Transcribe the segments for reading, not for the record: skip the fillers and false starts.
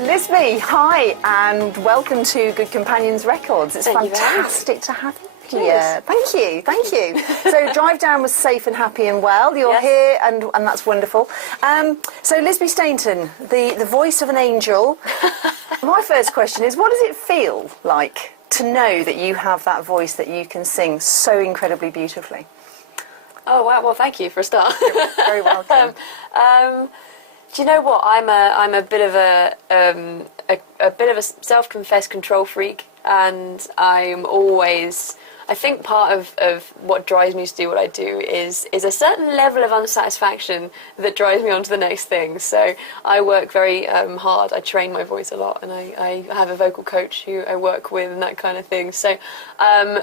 Lisbee, hi, and welcome to Good Companions Records. It's Thank fantastic to have you here. Cheers. Thank you. So Drive Down was safe and happy and well. You're Yes. here, and that's wonderful. So Lisbee Stainton, the voice of an angel. My first question is, what does it feel like to know that you have that voice that you can sing so incredibly beautifully? Oh wow! Well, thank you for a start. You're very welcome. Do you know what? I'm a bit of a bit of a self-confessed control freak, and I think part of what drives me to do what I do is a certain level of unsatisfaction that drives me on to the next thing. So I work very hard. I train my voice a lot, and I have a vocal coach who I work with and that kind of thing. So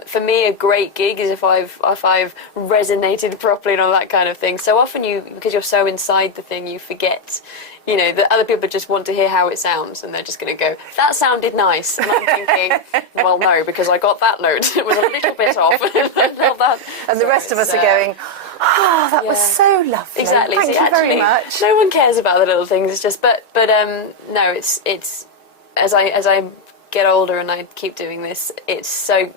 for me, a great gig is if I've resonated properly and all that kind of thing. So often because you're so inside the thing, you forget. You know, that other people just want to hear how it sounds, and they're just going to go, that sounded nice. And I'm thinking, well, no, because I got that note. It was a little bit off. And the rest of us are going, oh, that was so lovely. Exactly. Thank you very much. No one cares about the little things. It's just, but no, it's as I get older and I keep doing this,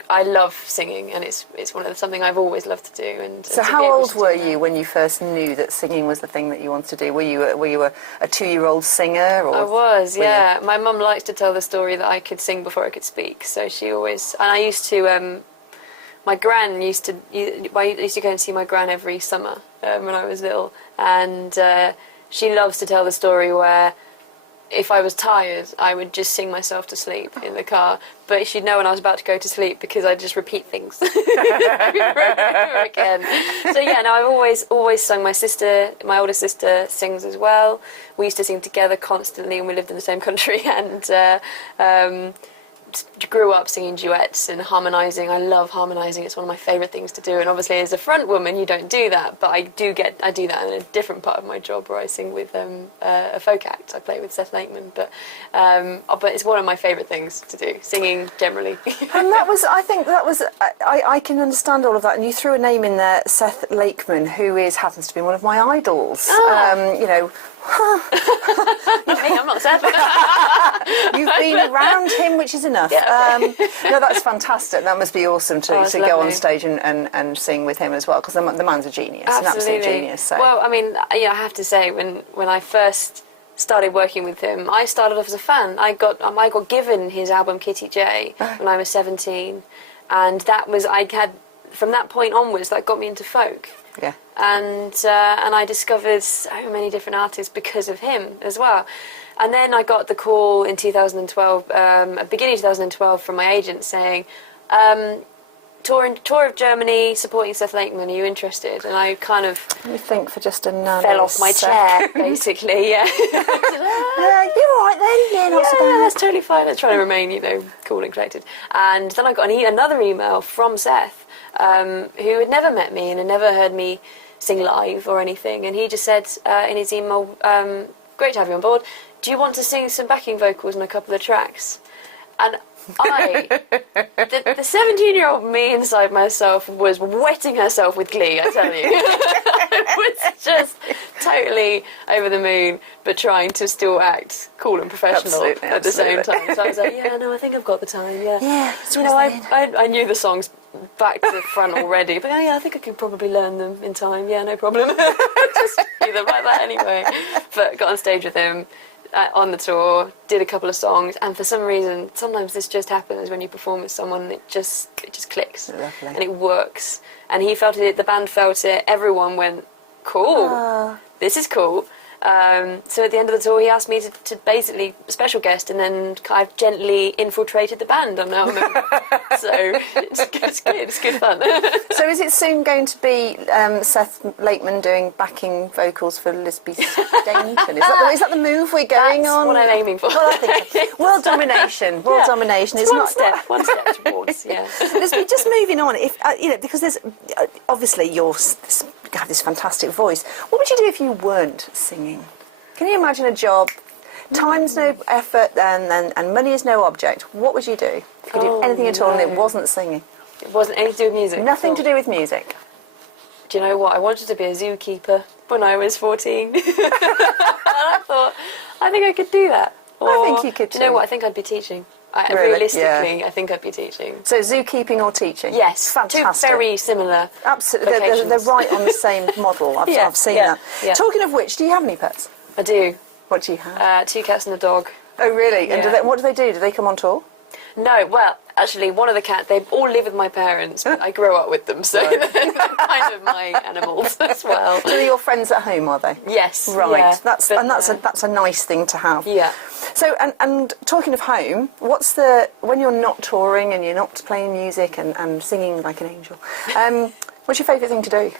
I love singing, and it's something I've always loved to do. And so how old were you when you first knew that singing was the thing that you wanted to do? Were you a 2-year-old singer? Or I was, yeah. My mum likes to tell the story that I could sing before I could speak, so she always, and I used to, my gran I used to go and see my gran every summer when I was little, and she loves to tell the story where if I was tired, I would just sing myself to sleep in the car. But she'd know when I was about to go to sleep because I'd just repeat things over and over again. So yeah, no, I've always sung. My older sister sings as well. We used to sing together constantly, and we lived in the same country. And grew up singing duets and harmonising. I love harmonising. It's one of my favourite things to do. And obviously, as a front woman, you don't do that. But I do that in a different part of my job where I sing with a folk act. I play with Seth Lakeman. But it's one of my favourite things to do, singing generally. And I can understand all of that. And you threw a name in there, Seth Lakeman, who happens to be one of my idols. Not me, I'm not Seth. You've been around him, which is enough. Yeah. No, that's fantastic. That must be awesome to go on stage and sing with him as well, because the man's a genius, an absolute genius. So. Well, I mean, I have to say, when I first started working with him, I started off as a fan. I got given his album Kitty J when I was 17, and from that point onwards, that got me into folk. Yeah. And I discovered so many different artists because of him as well. And then I got the call in 2012, beginning of 2012, from my agent saying, tour of Germany, supporting Seth Lakeman, are you interested? And I kind of... Let me think for just a nano fell off my chair, basically, yeah. You're all right then? Yeah, not so bad. Yeah, that's totally fine. Let's try to remain, cool and collected. And then I got another email from Seth, who had never met me and had never heard me sing live or anything, and he just said in his email, great to have you on board, do you want to sing some backing vocals on a couple of tracks? And the 17-year-old me inside myself was wetting herself with glee, I tell you. I was just totally over the moon, but trying to still act cool and professional at the same time. So I was like, yeah, no, I think I've got the time, yeah. Yeah, I knew the songs back to the front already, but yeah, I think I can probably learn them in time, yeah, no problem. Just do them like that anyway. But got on stage with him on the tour, did a couple of songs, and for some reason, sometimes this just happens when you perform with someone, it just clicks. Lovely. And it works. And he felt it, the band felt it, everyone went, cool, this is cool. So at the end of the tour, he asked me to basically special guest, and then I've gently infiltrated the band. I'm now a member. So it's good fun. So is it soon going to be Seth Lakeman doing backing vocals for Lisbee Stainton? Is that the move we're going on? That's what I'm aiming for. Well, I think so. World domination. World domination is one step towards. Yeah. Lisbee, just moving on. If because there's obviously you have this fantastic voice. What would you do if you weren't singing? Can you imagine a job? Time's no effort and money is no object. What would you do if you could do anything at all and it wasn't singing? It wasn't anything to do with music. Nothing to do with music. Do you know what? I wanted to be a zookeeper when I was 14. And I thought, I think I could do that. Or, think you could do you know too. what? I think I'd be teaching. Really? Realistically, I think I'd be teaching. So zookeeping or teaching? Yes, Fantastic. two very similar. Absolutely, they're vocations. right on the same model. I've seen that. Yeah. Talking of which, do you have any pets? I do. What do you have? 2 cats and a dog. Oh, really? And Yeah. what do they do? Do they come on tour? No, well, actually, one of the cats, they all live with my parents, but I grew up with them, so they're kind of my animals as well. So they're your friends at home, are they? Yes. Right. Yeah, That's a nice thing to have. Yeah. So, and talking of home, when you're not touring and you're not playing music and singing like an angel, what's your favourite thing to do?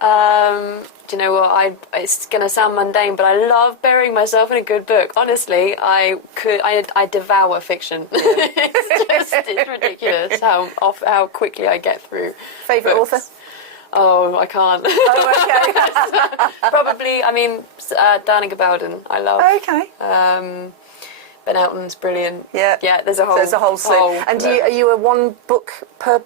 Do you know what? It's going to sound mundane, but I love burying myself in a good book. Honestly, I devour fiction. It's ridiculous how quickly I get through. Favourite books. author? Oh, I can't. Oh, okay. Probably, Danica Bowden, I love. Okay. Ben Elton's brilliant. Yeah. Yeah, there's a whole slew. And are you a one book per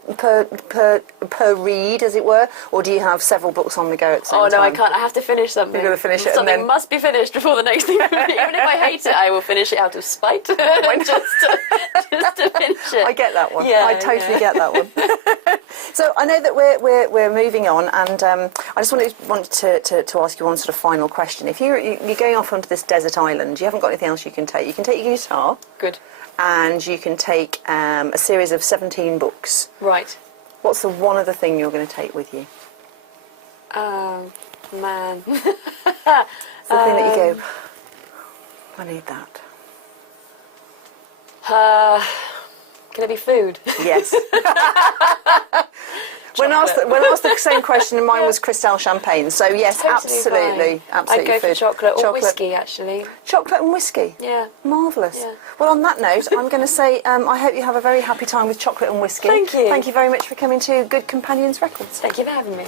read, as it were, or do you have several books on the go at the same time? Oh no, I can't. I have to finish something. You've got to finish it. Something and then... must be finished before the next thing. Even if I hate it, I will finish it out of spite, just to finish it. I get that one. Yeah, I totally get that one. So I know that we're moving on, and I just wanted to ask you one sort of final question. If you're going off onto this desert island, you haven't got anything else you can take. You can take your guitar. Good. And you can take a series of 17 books. Right. What's the one other thing you're going to take with you? Oh, man. It's the thing that you go, I need that. Can it be food? Yes. When asked the same question, mine was Cristal champagne. So yes, Totally absolutely, fine. absolutely. I'd go for food. chocolate or whiskey, actually. Chocolate and whiskey. Yeah. Marvellous. Yeah. Well, on that note, I'm going to say I hope you have a very happy time with chocolate and whiskey. Thank you. Thank you very much for coming to Good Companions Records. Thank you for having me.